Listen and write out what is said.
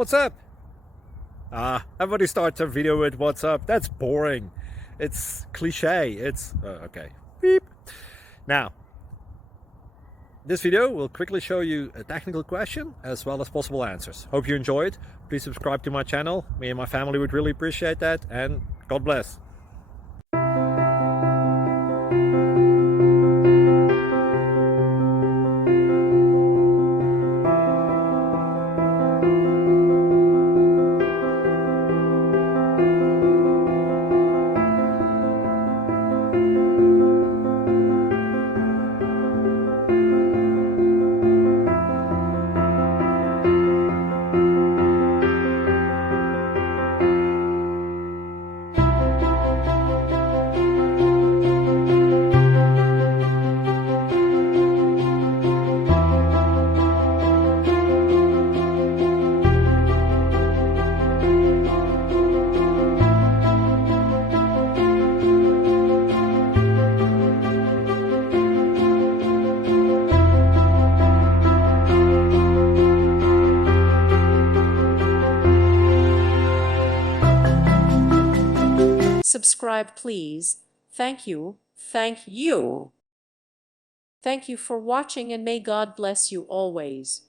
What's up? Everybody starts a video with what's up. That's boring. It's cliche. It's okay. Beep. Now, this video will quickly show you a technical question as well as possible answers. Hope you enjoyed. Please subscribe to my channel. Me and my family would really appreciate that, and God bless. Subscribe, please. Thank you. Thank you. Thank you for watching, and may God bless you always.